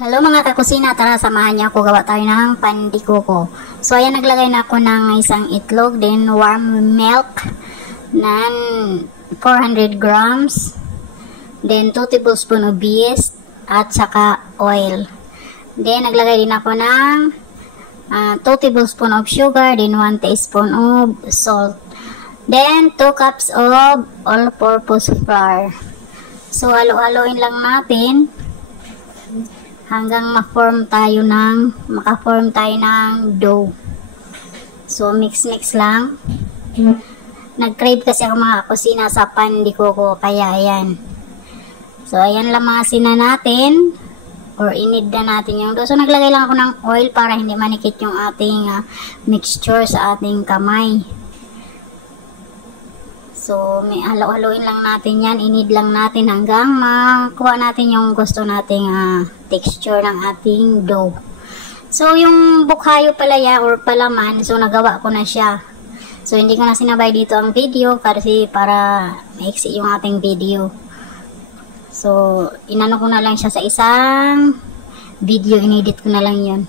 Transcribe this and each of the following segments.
Hello mga kakusina, tara samahan niyo ako gawa tayo ng pandikoko. So ayan, naglagay na ako ng isang itlog, then warm milk ng 400 grams, then 2 tablespoon of yeast at saka oil. Then naglagay din ako ng 2 tablespoon of sugar, then 1 teaspoon of salt. Then 2 cups of all-purpose flour. So halo-haloin lang natin hanggang maka-form tayo ng dough. So mix lang. Nag-crave kasi ako mga kusina sa pandikoko, kaya ayan. So ayan lang mga sina natin, or inid na natin yung dough. So naglagay lang ako ng oil para hindi manikit yung ating mixture sa ating kamay. So, may halo-haloin lang natin yan. Inid lang natin hanggang makuha natin yung gusto nating texture ng ating dough. So, yung bukhayo pala yan or palaman, so nagawa ko na siya. So, hindi ko na sinabay dito ang video kasi para maiksi yung ating video. So, inano ko na lang siya sa isang video. Inedit ko na lang yun.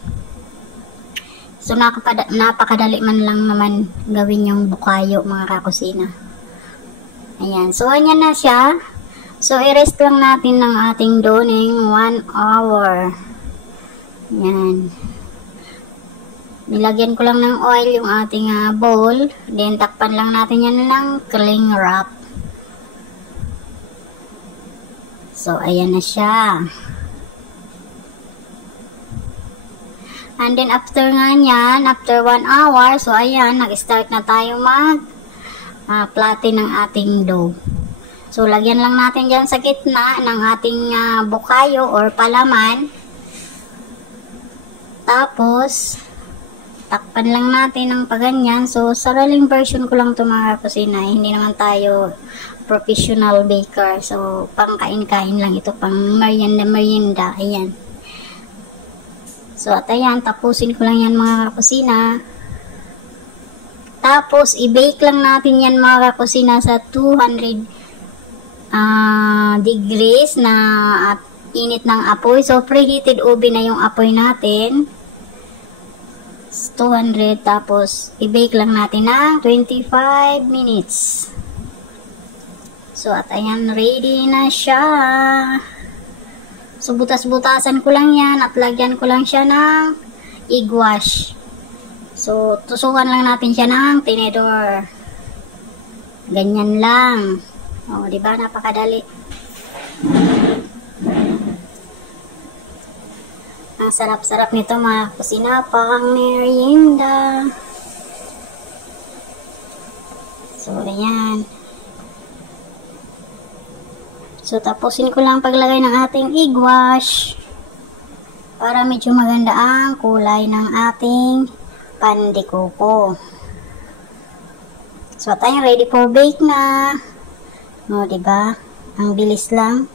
So, napakadali man lang naman gawin yung bukhayo mga kakusina. Ayan. So, ayan na siya. So, i-rest lang natin ng ating dough ng 1 hour. Ayan. Nilagyan ko lang ng oil yung ating bowl. Then, takpan lang natin yan ng cling wrap. So, ayan na siya. And then, after nga yan, after 1 hour, so, ayan, nag-start na tayo platin ng ating dough. So, lagyan lang natin dyan sa gitna ng ating bukayo or palaman. Tapos, takpan lang natin ng paganyan. So, saraling version ko lang ito mga kusina. Hindi naman tayo professional baker. So, pang kain-kain lang ito. Pang merienda. Ayan. So, at ayan, tapusin ko lang yan mga kusina. Tapos, i-bake lang natin yan mga kakusina sa 200 degrees na at init ng apoy. So, preheated oven na yung apoy natin. 200. Tapos, i-bake lang natin ng 25 minutes. So, at ayan, ready na siya. So, butas-butasan ko lang yan at lagyan ko lang siya ng egg wash. So, tusukan lang natin siya ng tinidor. Ganyan lang. O, diba? Napakadali. Ang sarap-sarap nito mga kusina. Pang merienda. So, ayan. So, tapusin ko lang paglagay ng ating egg wash. Para medyo maganda ang kulay ng ating pandikoko. So, tayo ready for bake na. O, diba? Ang bilis lang.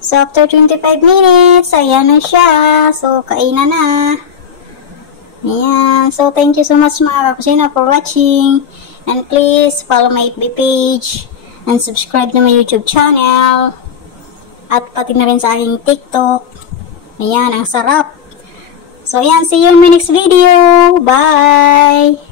So, after 25 minutes, ayan na siya. So, kainan na. Ayan. So, thank you so much mga kakusina for watching. And please, follow my FB page. And subscribe to my YouTube channel. At pati na rin sa aking TikTok. Ayan, ang sarap. So, ayan. See you in my next video. Bye!